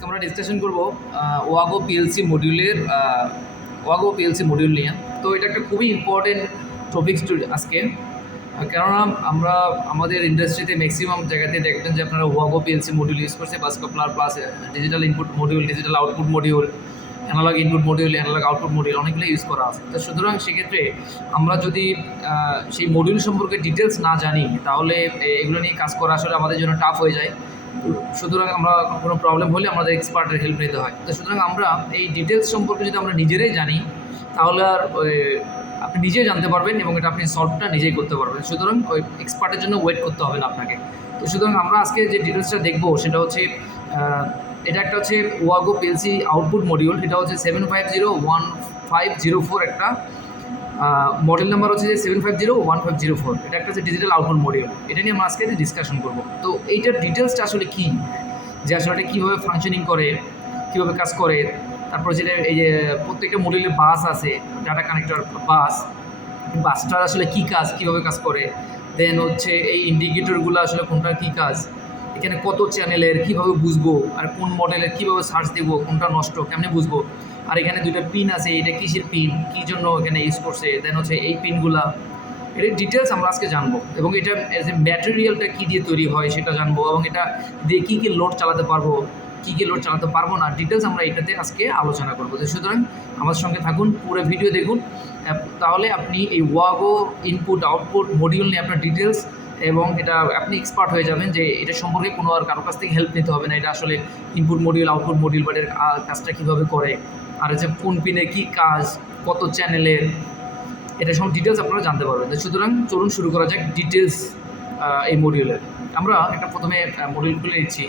আজকে আমরা ডিসকাশন করব ওয়াগো পিএলসি মডিউলের ওয়াগো পিএলসি মডিউল নিয়ে। তো এটা একটা খুবই ইম্পর্টেন্ট টপিকস আজকে, কেননা আমরা আমাদের ইন্ডাস্ট্রিতে ম্যাক্সিমাম জায়গাতে দেখবেন যে আপনারা ওয়াগো পিএলসি মডিউল ইউজ করছে, bus coupler plus digital input module, digital output module, analog input module, analog output module অনেকগুলো ইউজ করা আছে। তো সুতরাং সেক্ষেত্রে আমরা যদি সেই মডিউল সম্পর্কে ডিটেলস না জানি তাহলে এগুলো নিয়ে কাজ করা আসলে আমাদের জন্য টাফ হয়ে যায়। সুতরাং আমরা কোনো প্রবলেম হলে আমাদের এক্সপার্টের হেল্প নিতে হয়। তো সুতরাং আমরা এই ডিটেলস সম্পর্কে যদি আমরা নিজেরাই জানি তাহলে আর আপনি নিজেই জানতে পারবেন এবং এটা আপনি সলভটা নিজেই করতে পারবেন। সুতরাং ওই এক্সপার্টের জন্য ওয়েট করতে হবে না আপনাকে। তো সুতরাং আমরা আজকে যে ডিটেলসটা দেখবো সেটা হচ্ছে এটা একটা হচ্ছে ওয়াগো পিএলসি আউটপুট মডিউল। এটা হচ্ছে 7501504 একটা মডেল নাম্বার হচ্ছে যে 7501504। এটা একটা হচ্ছে ডিজিটাল আউটপুট মডিউল। এটা নিয়ে আমরা আজকে ডিসকাশন করবো। তো এইটার ডিটেলসটা আসলে কী, যে আসলে এটা কীভাবে ফাংশনিং করে, কীভাবে কাজ করে, তারপর যেটা এই যে প্রত্যেকটা মডিউলের বাস আছে, ডাটা কানেক্টর বাসটার আসলে কী কাজ, কীভাবে কাজ করে, দেন হচ্ছে এই ইন্ডিকেটরগুলো আসলে কোনটার কী কাজ, এখানে কত চ্যানেলের কীভাবে বুঝবো, আর কোন মডেলের কীভাবে সার্চ দেবো, কোনটা নষ্ট কেমনে বুঝবো, আর এখানে দুটো পিন আছে, এটা কিসের পিন, কী জন্য এখানে ইউজ করছে, দেন হচ্ছে এই পিনগুলা, এটার ডিটেলস আমরা আজকে জানবো। এবং এটা এজ এ ম্যাটেরিয়ালটা কী দিয়ে তৈরি হয় সেটা জানবো, এবং এটা দিয়ে কী কী লোড চালাতে পারবো, কী কী লোড চালাতে পারবো না, ডিটেলস আমরা এটাতে আজকে আলোচনা করবো। সুতরাং আমার সঙ্গে থাকুন, পুরো ভিডিও দেখুন, তাহলে আপনি এই ওয়াগো ইনপুট আউটপুট মডিউল নিয়ে আপনার ডিটেলস এবং এটা আপনি এক্সপার্ট হয়ে যাবেন, যে এটা সম্পর্কে কোনো আর কারো কাছ থেকে হেল্প নিতে হবে না। এটা আসলে ইনপুট মডিউল আউটপুট মডিউল বা এর কাজটা কীভাবে করে, আর হচ্ছে কোন পিনে কী কাজ, কত চ্যানেলের, এটা সব ডিটেলস আপনারা জানতে পারবেন। সুতরাং চলুন শুরু করা যাক ডিটেলস এই মডিউলের। আমরা একটা প্রথমে মডিউল খুলে নিচ্ছি।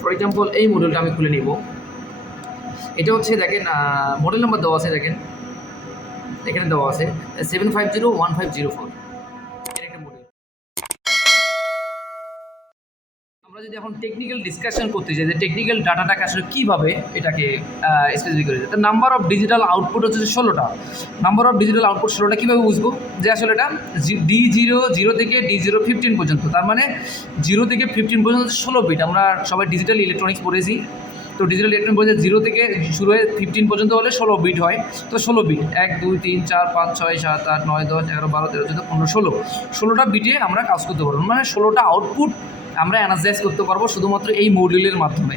ফর এক্সাম্পল এই মডিউলটা আমি খুলে নিব। এটা হচ্ছে দেখেন মডেল নাম্বার দেওয়া আছে, দেখেন এখানে দেওয়া আছে 7501504। এটা একটা মডিউল। আমরা যদি এখন টেকনিক্যাল ডিসকাশন করতে চাই যে টেকনিক্যাল ডাটাটাকে আসলে কীভাবে এটাকে স্পেসিফিক করে যায়, তো নাম্বার অফ ডিজিটাল আউটপুট হচ্ছে 16টা। নাম্বার অফ ডিজিটাল আউটপুট 16টা কীভাবে বুঝবো, যে আসলে এটা D0 থেকে D015 পর্যন্ত, তার মানে 0 থেকে 15 পর্যন্ত 16 বিট। আমরা সবাই ডিজিটাল ইলেকট্রনিক্স পড়েছি, তো ডিজিটাল ইলেকট্রনিক্স বলছে 0 থেকে শুরু হয়ে 15 পর্যন্ত হলে 16 বিট হয়। তো 16 বিট 1 2 3 4 5 6 7 8 9 10 11 12 13 14 15 16টা বিটে আমরা কাজ করতে পারবো। মানে 16টা আউটপুট আমরা অ্যানালাইজ করতে পারবো শুধুমাত্র এই মডিউলের মাধ্যমে।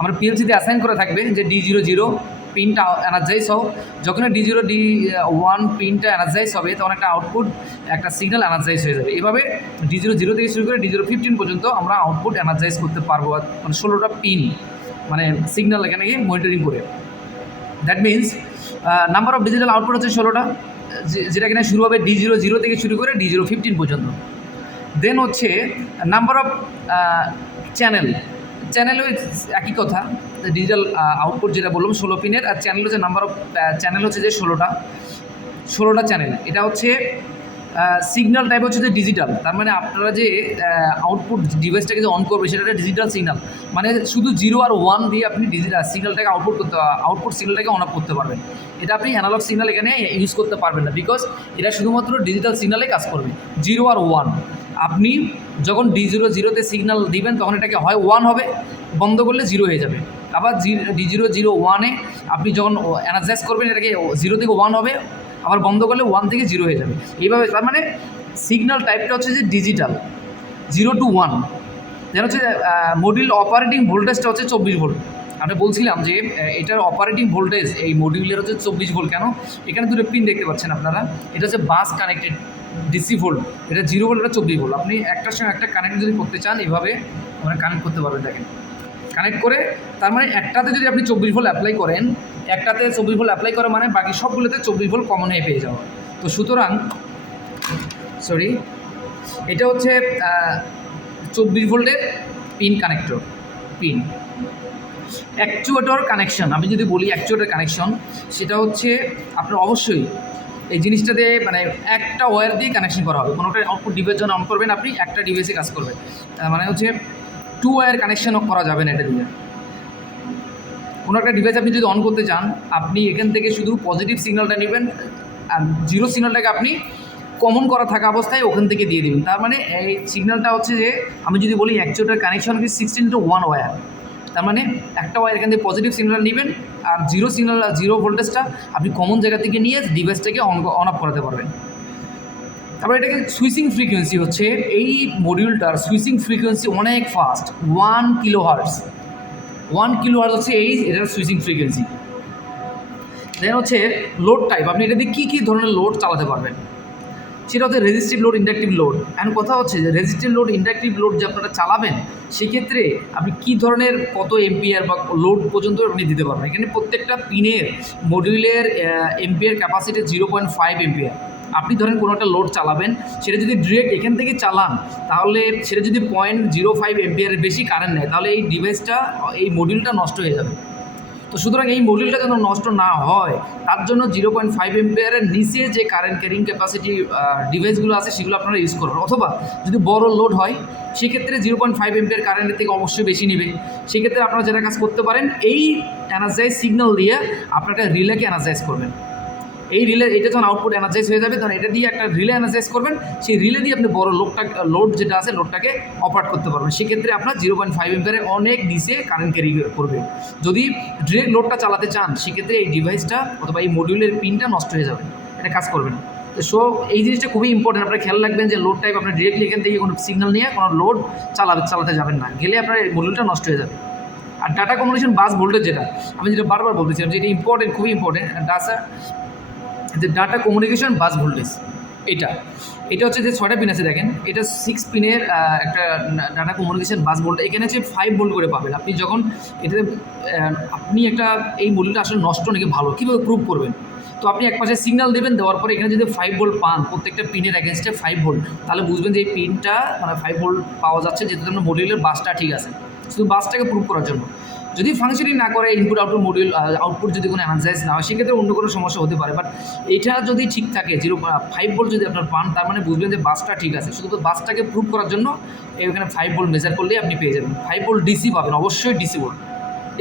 আমরা পিএলসিতে অ্যাসাইন করে থাকবে যে D00 পিনটা অ্যানালাইজ হোক। যখন D01 পিনটা অ্যানালাইজ হবে তখন একটা আউটপুট, একটা সিগন্যাল অ্যানালাইজ হয়ে যাবে। এভাবে D00 থেকে শুরু করে D015 পর্যন্ত আমরা আউটপুট অ্যানালাইজ করতে পারবো, মানে 16টা পিন মানে সিগন্যাল এখানে গিয়ে মনিটরিং করে। That means number of digital output হচ্ছে 16টা, যেটা কিনা শুরু হবে D00 থেকে শুরু করে D015 পর্যন্ত। দেন হচ্ছে নাম্বার অফ চ্যানেলও একই কথা, ডিজিটাল আউটপুট যেটা বললাম 16 পিনের, আর চ্যানেল হচ্ছে নাম্বার অফ চ্যানেল হচ্ছে যে 16টা চ্যানেল। এটা হচ্ছে সিগন্যাল টাইপ হচ্ছে যে ডিজিটাল, তার মানে আপনারা যে আউটপুট ডিভাইসটাকে যে অন করবে সেটা একটা ডিজিটাল সিগন্যাল, মানে শুধু 0 আর 1 দিয়ে আপনি ডিজিটাল সিগন্যালটাকে আউটপুট সিগন্যালটাকে অন অফ করতে পারবেন। এটা আপনি অ্যানালগ সিগন্যাল এখানে ইউজ করতে পারবেন না, বিকজ এটা শুধুমাত্র ডিজিটাল সিগন্যালে কাজ করবে। 0 আর 1 আপনি যখন D00 সিগন্যাল দিবেন তখন এটাকে হয় 1 হবে, বন্ধ করলে 0 হয়ে যাবে। আবার D001 আপনি যখন অ্যানালাইজ করবেন এটাকে 0 থেকে 1 হবে, আবার বন্ধ করলে 1 থেকে 0 হয়ে যাবে। এইভাবে তার মানে সিগন্যাল টাইপটা হচ্ছে যে ডিজিটাল 0 to 1। যেন হচ্ছে মডিউল অপারেটিং ভোল্টেজটা হচ্ছে 24 ভোল্ট। আমরা বলছিলাম যে এটার অপারেটিং ভোল্টেজ এই মডিউলের হচ্ছে 24 ভোল্ট। কেন, এখানে দুটো পিন দেখতে পাচ্ছেন আপনারা, এটা হচ্ছে বাস কানেক্টেড ডিসি ভোল্ট, এটা 0 ভোল্ট, এটা 24 ভোল্ট। আপনি একটার সঙ্গে একটা কানেক্ট যদি করতে চান এভাবে আমরা কানেক্ট করতে পারবেন। দেখেন কানেক্ট করে, তার মানে একটাতে যদি আপনি 24 ভোল্ট অ্যাপ্লাই করেন, একটাতে 24 ভোল্ট অ্যাপ্লাই করা মানে বাকি সবগুলোতে 24 ভোল্ট কমন হয়ে পেয়ে যাওয়া। তো সুতরাং এটা হচ্ছে 24 ভোল্টের pin connector pin. Actuator connection, আমি যদি বলি অ্যাকচুয়েটর কানেকশন, সেটা হচ্ছে আপনার অবশ্যই এই জিনিসটাতে মানে একটা ওয়্যার দিয়ে কানেকশন করা হবে। কোনোটা আউটপুট ডিভাইস যখন অন করবেন আপনি একটা ডিভাইসে কাজ করবে, মানে হচ্ছে 2 ওয়্যার কানেকশনও করা যাবে না এটা দিয়ে। কোনো একটা ডিভাইস আপনি যদি অন করতে চান, আপনি এখান থেকে শুধু পজিটিভ সিগন্যালটা নেবেন, আর 0 সিগন্যালটাকে আপনি কমন করা থাকা অবস্থায় ওখান থেকে দিয়ে দেবেন। তার মানে এই সিগন্যালটা হচ্ছে যে আমি যদি বলি অ্যাকচুয়েটর কানেকশন কি 16 to 1 ওয়্যার, তার মানে একটা ওয়্যার এখান থেকে পজিটিভ সিগন্যাল নেবেন, আর জিরো ভোল্টেজটা আপনি কমন জায়গা থেকে নিয়ে ডিভাইসটাকে অন অফ করাতে পারবেন। তারপরে এটাকে সুইচিং ফ্রিকোয়েন্সি হচ্ছে, এই মডিউলটার সুইচিং ফ্রিকোয়েন্সি অনেক ফাস্ট, 1 কিলোহার্টজ। 1 কিলোহার্টজ হচ্ছে এটার সুইচিং ফ্রিকোয়েন্সি। দেন হচ্ছে লোড টাইপ, আপনি এটা দিয়ে কী ধরনের লোড চালাতে পারবেন, সেটা হচ্ছে resistive load, inductive load. And কথা হচ্ছে যে রেজিস্টিভ লোড, ইন্ডাকটিভ লোড যে আপনারা চালাবেন, সেক্ষেত্রে আপনি কী ধরনের কত এম্পিয়ার বা লোড পর্যন্ত আপনি দিতে পারবেন। এখানে প্রত্যেকটা পিনের মডিউলের এম্পিয়ার ক্যাপাসিটি 0.5 এম্পিয়ার। আপনি ধরেন কোনো একটা লোড চালাবেন, সেটা যদি ডিরেক্ট এখান থেকে চালান, তাহলে সেটা যদি 0.05 এম্পিয়ারের বেশি কারেন্ট নেয়, তাহলে এই ডিভাইসটা, এই মডিউলটা নষ্ট হয়ে যাবে। তো সুতরাং এই মডিউলটা যেন নষ্ট না হয়, তার জন্য 0.5 এম্পিয়ারের নিচে যে কারেন্ট ক্যারিং ক্যাপাসিটি ডিভাইসগুলো আছে, সেগুলো আপনারা ইউজ করবেন। অথবা যদি বড় লোড হয়, সেক্ষেত্রে 0.5 এম্পিয়ার কারেন্টের থেকে অবশ্যই বেশি নেবে। সেক্ষেত্রে আপনারা যেটা কাজ করতে পারেন, এই এনার্জাইজ সিগন্যাল দিয়ে আপনারা রিলেকে এনার্জাইজ করবেন। এই রিলে, এটা যখন আউটপুট এনার্জাইজ হয়ে যাবে, তখন এটা দিয়ে একটা রিলে এনার্জাইজ করবেন। সেই রিলে দিয়ে আপনি বড় লোড যেটা আছে, লোডটাকে অপারেট করতে পারবেন। সেক্ষেত্রে আপনার 0.5 এম্পিয়ারে অনেক নিচে কারেন্ট ক্যারি করবে। যদি ডিরেক্ট লোডটা চালাতে চান, সেক্ষেত্রে এই ডিভাইসটা অথবা এই মডিউলের পিনটা নষ্ট হয়ে যাবে, এটা কাজ করবে না। তো এই জিনিসটা খুবই ইম্পর্টেন্ট। আপনারা খেয়াল রাখবেন যে লোড টাইপ আপনার ডিরেক্টলি এখান থেকে কোনো সিগন্যাল নিয়ে কোনো লোড চালাতে যাবেন না, গেলে আপনার এই মডিউলটা নষ্ট হয়ে যাবে। আর ডাটা কমিউনিকেশন বাস ভোল্টেজ, আমি যেটা বারবার বলতেছিলাম যে এটা ইম্পর্টেন্ট, খুবই ইম্পর্টেন্ট। যে ডাটা কমিউনিকেশন বাস ভোল্টেজ, এটা হচ্ছে যে 6টা পিন আছে দেখেন, এটা 6 পিনের একটা ডাটা কমিউনিকেশন বাস ভোল্টেজ। এখানে হচ্ছে 5 ভোল্ট করে পাবেন। আপনি যখন এটাতে আপনি একটা এই মডিউলটা আসলে নষ্ট নাকি ভালো কীভাবে প্রুভ করবেন, তো আপনি এক পাশে সিগন্যাল দেবেন, দেওয়ার পরে এখানে যদি 5 ভোল্ট পান, প্রত্যেকটা পিনের অ্যাগেনস্টে 5 ভোল্ট, তাহলে বুঝবেন যে এই পিনটা মানে 5 ভোল্ট পাওয়া যাচ্ছে, যেহেতু আপনার মডিউলের বাসটা ঠিক আছে। শুধু বাসটাকে প্রুভ করার জন্য। যদি ফাংশনিং না করে, ইনপুট আউটপুট মডিউল আউটপুট যদি কোনো এনার্জাইজ না হয়, সেক্ষেত্রে অন্য কোনো সমস্যা হতে পারে। বাট এটা যদি ঠিক থাকে, 0.5 ভোল্ট যদি আপনার পান, তার মানে বুঝবেন যে বাসটা ঠিক আছে। শুধু বাসটাকে প্রুভ করার জন্য এখানে 5 ভোল্ট মেজার করলেই আপনি পেয়ে যাবেন। 5 ভোল্ট ডিসি পাবেন, অবশ্যই ডিসি ভোল্ট।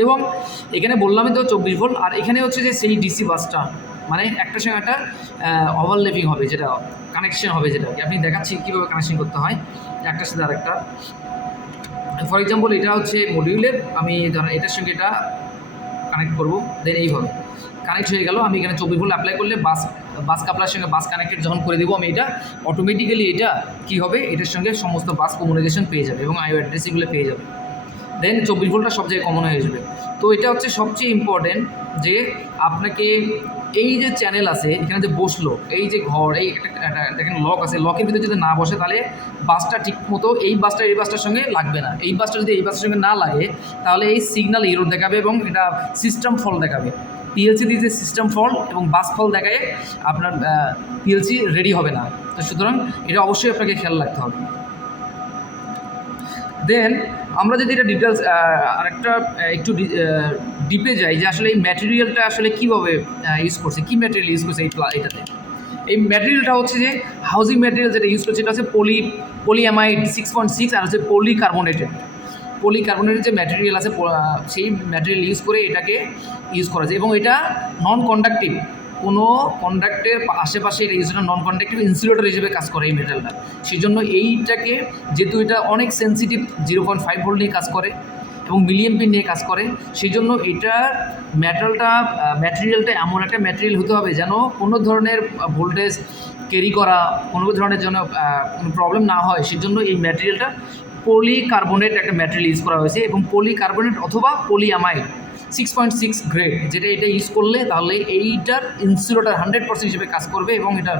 এবং এখানে বললামই তো 24 ভোল্ট। আর এখানে হচ্ছে যে সেই ডিসি বাসটা মানে একটার সঙ্গে একটা ওভারল্যাপিং হবে, যেটা কানেকশন হবে, যেটা আপনি দেখাচ্ছি কীভাবে কানেকশন করতে হয় একটার সাথে আরেকটা। ফর এক্সাম্পল, এটা হচ্ছে মডিউলের, আমি ধরেন এটার সঙ্গে এটা কানেক্ট করবো, দেন এইভাবে কানেক্ট হয়ে গেল। আমি এখানে 24 ভোল্ট অ্যাপ্লাই করলে বাস কাপলার সঙ্গে বাস কানেক্টেড যখন করে দেবো আমি, এটা অটোমেটিক্যালি এটা কী হবে, এটার সঙ্গে সমস্ত বাস কমিউনিকেশন পেয়ে যাবে এবং আইও অ্যাড্রেস এগুলো পেয়ে যাবে। দেন 24 ভোল্টটা সব জায়গায় কমন হয়ে যাবে। তো এটা হচ্ছে সবচেয়ে ইম্পর্টেন্ট, যে আপনাকে এই যে চ্যানেল আছে এখানে যে বসলো, এই যে ঘর, এই একটা দেখেন লক আছে, লকের ভিতরে যদি না বসে, তাহলে বাসটা ঠিক মতো এই বাসটার সঙ্গে লাগবে না। এই বাসটা যদি এই বাসটার সঙ্গে না লাগে, তাহলে এই সিগন্যাল এরর দেখাবে এবং এটা সিস্টেম ফল দেখাবে। পিএলসি দিয়ে যে সিস্টেম ফল এবং বাস ফল দেখায়, আপনার পিএলসি রেডি হবে না। তো সুতরাং এটা অবশ্যই আপনাকে খেয়াল রাখতে হবে। দেন আমরা যদি এটা ডিটেলস আরেকটা একটু ডিপে যাই, যে আসলে এই ম্যাটেরিয়ালটা আসলে কীভাবে ইউজ করছে, কী ম্যাটেরিয়াল ইউজ করছে এটাতে। এই ম্যাটেরিয়ালটা হচ্ছে যে হাউজিং ম্যাটেরিয়াল যেটা ইউজ করছে, এটা হচ্ছে পলিঅ্যামাইড 6.6, আর হচ্ছে পলিকার্বনেটেড যে ম্যাটেরিয়াল আছে, সেই ম্যাটেরিয়াল ইউজ করে এটাকে ইউজ করা যায়। এবং এটা নন কন্ডাক্টিভ, কোনো কন্ডাক্টের আশেপাশে এটা ইউজ, নন কন্ডাক্টিভ ইনসুলেটর হিসেবে কাজ করে এই মেটালটা। সেই জন্য এইটাকে, যেহেতু এটা অনেক সেন্সিটিভ, 0.5 ভোল্ট নিয়ে কাজ করে এবং মিলিয়াম্পিয়ার নিয়ে কাজ করে, সেই জন্য এটার ম্যাটেরিয়ালটা এমন একটা ম্যাটেরিয়াল হতে হবে যেন কোনো ধরনের ভোল্টেজ ক্যারি করা, কোনো ধরনের যেন কোনো প্রবলেম না হয়। সেই জন্য এই ম্যাটেরিয়ালটা পলিকার্বনেট একটা ম্যাটেরিয়াল ইউজ করা হয়েছে, এবং পলিকার্বনেট অথবা পলিঅ্যামাইড 6.6 গ্রেড, যেটা এটা ইউজ করলে তাহলে এইটার ইনসুলেটর 100% হিসেবে কাজ করবে এবং এটার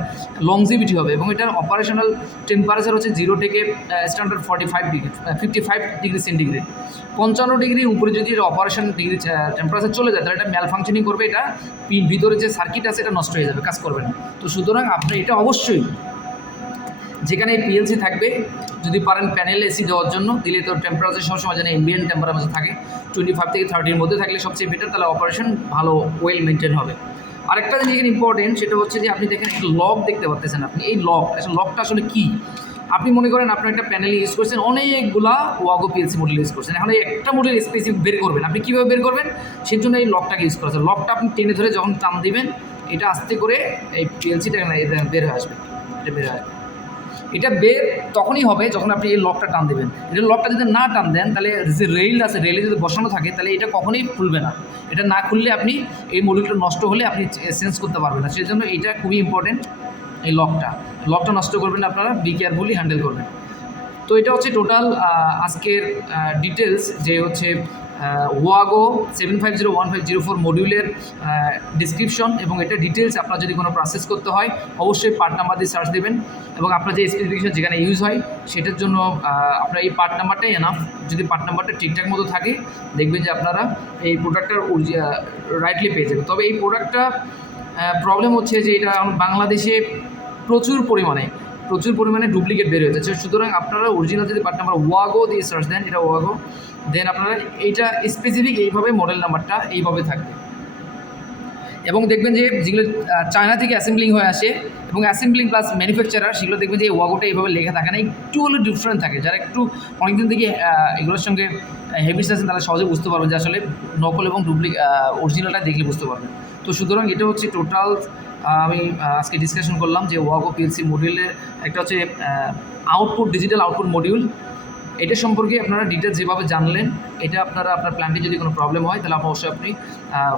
লংজিভিটি হবে। এবং এটার অপারেশনাল টেম্পারেচার হচ্ছে 0 থেকে স্ট্যান্ডার্ড 55 ডিগ্রি সেন্টিগ্রেড। 55 ডিগ্রির উপরে যদি এটা অপারেশন ডিগ্রি টেম্পারেচার চলে যায়, তাহলে এটা ম্যাল ফাংশনিং করবে, এটা ভিতরে যে সার্কিট আছে এটা নষ্ট হয়ে যাবে, কাজ করবে না। তো সুতরাং আপনি এটা অবশ্যই, যেখানে পিএলসি থাকবে, যদি পারেন প্যানেল এসি দেওয়ার জন্য দিলে, তো টেম্পারেচার সবসময় যেন এম্বিয়েন্ট টেম্পারেচার থাকে 25 থেকে 30-র মধ্যে থাকলে সবচেয়ে বেটার, তাহলে অপারেশন ভালো ওয়েল মেনটেন হবে। আরেকটা জিনিস এখানে ইম্পর্টেন্ট, সেটা হচ্ছে যে আপনি দেখেন একটা লক দেখতে পাচ্ছেন। আপনি এই লকটা আসলে কী, আপনি মনে করেন আপনার একটা প্যানেল ইউজ করছেন, অনেকগুলা ওয়াগো পিএলসি মডেল ইউজ করছেন, এখন এই একটা মডেল স্পেসিফিক বের করবেন, আপনি কীভাবে বের করবেন, সেই জন্য এই লকটাকে ইউজ করেছেন। লকটা আপনি টেনে ধরে যখন টান দিবেন, এটা আস্তে করে এই পিএলসিটা বের হয়ে আসবে, এটা বের হয়ে আসবে। এটা বের তখনই হবে যখন আপনি এই লকটা টান দেবেন। এটা লকটা যদি না টান দেন তাহলে যে রেইল আছে, রেলে যদি বসানো থাকে তাহলে এটা কখনোই খুলবে না। এটা না খুললে আপনি এই মডিউলটা নষ্ট হলে আপনি চেঞ্জ করতে পারবেন না। সেই জন্য এটা খুবই ইম্পর্টেন্ট, এই লকটা নষ্ট করবেন আপনারা, বি কেয়ারফুলি হ্যান্ডেল করবেন। তো এটা হচ্ছে টোটাল আজকের ডিটেলস, যে হচ্ছে ওয়াগো 7501504 মডিউলের ডিসক্রিপশন এবং এটা ডিটেলস। আপনার যদি কোনো প্রসেস করতে হয় অবশ্যই পার্ট নাম্বার দিয়ে সার্চ দেবেন এবং আপনার যে স্পেসিফিকেশন যেখানে ইউজ হয় সেটার জন্য আপনার এই পার্ট নাম্বারটাই এনাফ। যদি পার্ট নাম্বারটা ঠিকঠাক মতো থাকে দেখবেন যে আপনারা এই প্রোডাক্টটার রাইটলি পেয়ে যাবেন। তবে এই প্রোডাক্টটা প্রবলেম হচ্ছে যে এটা বাংলাদেশে প্রচুর পরিমাণে ডুপ্লিকেট বের হয়ে যাচ্ছে। সুতরাং আপনারা অরিজিনাল যদি পার্ট নাম্বার ওয়াগো দিয়ে সার্চ দেন, এটা ওয়াগো, দেন আপনারা এইটা স্পেসিফিক এইভাবে মডেল নাম্বারটা এইভাবে থাকবে। এবং দেখবেন যে যেগুলো চায়না থেকে অ্যাসেম্বলিং হয়ে আসে এবং অ্যাসেম্বলিং প্লাস ম্যানুফ্যাকচারার, সেগুলো দেখবেন যে এই ওয়াগোটা এইভাবে লেখা থাকে না, একটু হলে ডিফারেন্ট থাকে। যারা একটু অনেকদিন থেকে এগুলোর সঙ্গে হেভিস আছেন তারা সহজে বুঝতে পারবেন যে আসলে নকল এবং অরিজিনালটা দেখলে বুঝতে পারবেন। তো সুতরাং এটা হচ্ছে টোটাল আমি আজকে ডিসকাশন করলাম যে ওয়াগো পিএলসি মডিউলের একটা হচ্ছে ডিজিটাল আউটপুট মডিউল। এটা সম্পর্কে আপনারা ডিটেলস যেভাবে জানলেন, এটা আপনারা আপনার প্ল্যানটি যদি কোনো প্রবলেম হয় তাহলে অবশ্যই আপনি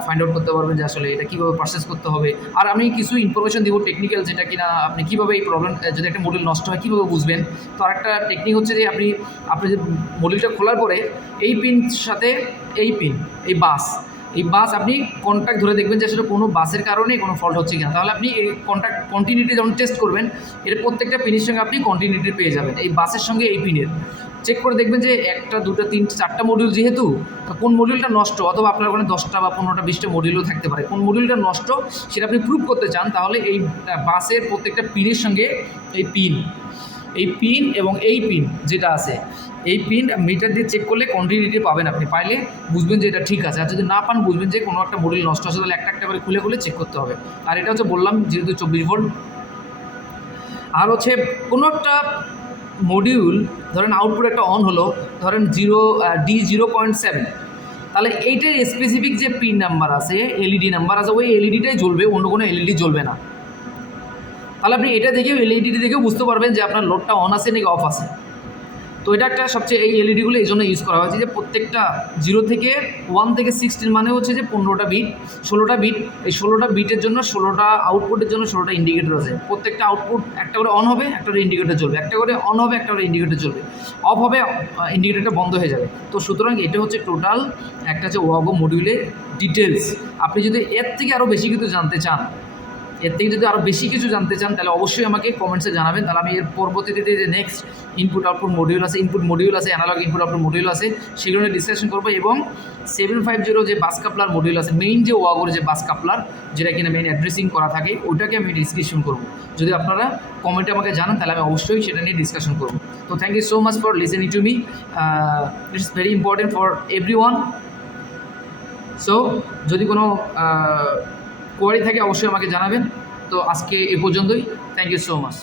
ফাইন্ড আউট করতে পারবেন যে আসলে এটা কীভাবে পারচেস করতে হবে। আর আমি কিছু ইনফরমেশন দিব টেকনিক্যাল, যেটা কিনা আপনি কীভাবে এই প্রবলেম, যদি একটা মডিউল নষ্ট হয় কীভাবে বুঝবেন। তো আরেকটা টেকনিক হচ্ছে যে আপনি যে মডিউলটা খোলার পরে এই পিন সাথে এই বাস আপনি কন্ট্যাক্ট ধরে দেখবেন যে আসলে কোনো বাসের কারণে কোনো ফল্ট হচ্ছে কিনা। তাহলে আপনি এই কন্টিনিউটি যখন টেস্ট করবেন, এর প্রত্যেকটা পিনের সঙ্গে আপনি কন্টিনিউটি পেয়ে যাবেন। এই বাসের সঙ্গে এই পিনের চেক করে দেখবেন যে 1টা 2টা 3টা 4টা মডিউল, যেহেতু কোন মডিউলটা নষ্ট, অথবা আপনার ওখানে 10টা বা 15টা 20টা মডিউলও থাকতে পারে, কোন মডিউলটা নষ্ট সেটা আপনি প্রুভ করতে চান, তাহলে এই বাসের প্রত্যেকটা পিনের সঙ্গে এই পিন এবং এই পিন যেটা আছে, এই পিন মিটার দিয়ে চেক করলে কন্টিনিউটি পাবেন। আপনি পাইলে বুঝবেন যে এটা ঠিক আছে, আর যদি না পান বুঝবেন যে কোনো একটা মডিউল নষ্ট আছে, তাহলে একটা করে খুলে চেক করতে হবে। আর এটা হচ্ছে বললাম যেহেতু 24 ভোল্ট। আর হচ্ছে কোনো একটা মডিউল ধরেন আউটপুট একটা অন হলো, ধরেন D0.7, তাহলে এইটার স্পেসিফিক যে পিন নাম্বার আছে, এলইডি নাম্বার আছে, ওই এলইডিটাই জ্বলবে, অন্য কোনো এলইডি জ্বলবে না। তাহলে আপনি এটা দেখেও এলইডি দেখেও বুঝতে পারবেন যে আপনার লোডটা অন আছে নাকি অফ আছে। তো এটা একটা সবচেয়ে, এই এলইডিগুলো এই জন্য ইউজ করা হয়েছে যে প্রত্যেকটা 0 থেকে 1 থেকে 16 মানে হচ্ছে যে 15টা বিট, 16টা বিট, এই 16টা বিটের জন্য 16টা আউটপুটের জন্য 16টা ইন্ডিকেটর আছে। প্রত্যেকটা আউটপুট একটা করে অন হবে, একটা করে ইন্ডিকেটর জ্বলবে, একটা করে অন হবে, একটা করে ইন্ডিকেটর জ্বলবে, অফ হবে ইন্ডিকেটরটা বন্ধ হয়ে যাবে। তো সুতরাং এটা হচ্ছে টোটাল একটা হচ্ছে ওয়াগো মডিউলের ডিটেলস। আপনি যদি এর থেকে আরও বেশি কিছু জানতে চান, তাহলে অবশ্যই আমাকে কমেন্টসে জানাবেন। তাহলে আমি এর পরবর্তীতে যে নেক্সট ইনপুট মডিউল আছে, অ্যানালগ ইনপুট আউটপুট মডিউল আছে, সেগুলো নিয়ে ডিসকাশন করবো। এবং 750 যে বাস কাপলার মডিউল আছে, মেইন যে ওয়াগোর যে বাস কাপলার, যেটা কিনা মেইন অ্যাড্রেসিং করা থাকে, ওটাকে আমি ডিসকাশন করবো। যদি আপনারা কমেন্টে আমাকে জানান তাহলে আমি অবশ্যই সেটা নিয়ে ডিসকাশন করবো। তো thank you so much for listening to me, it's very important for everyone. So যদি কোনো কোয়ারি থাকে অবশ্যই আমাকে জানাবেন। তো আজকে এ পর্যন্তই, থ্যাংক ইউ সো মাচ।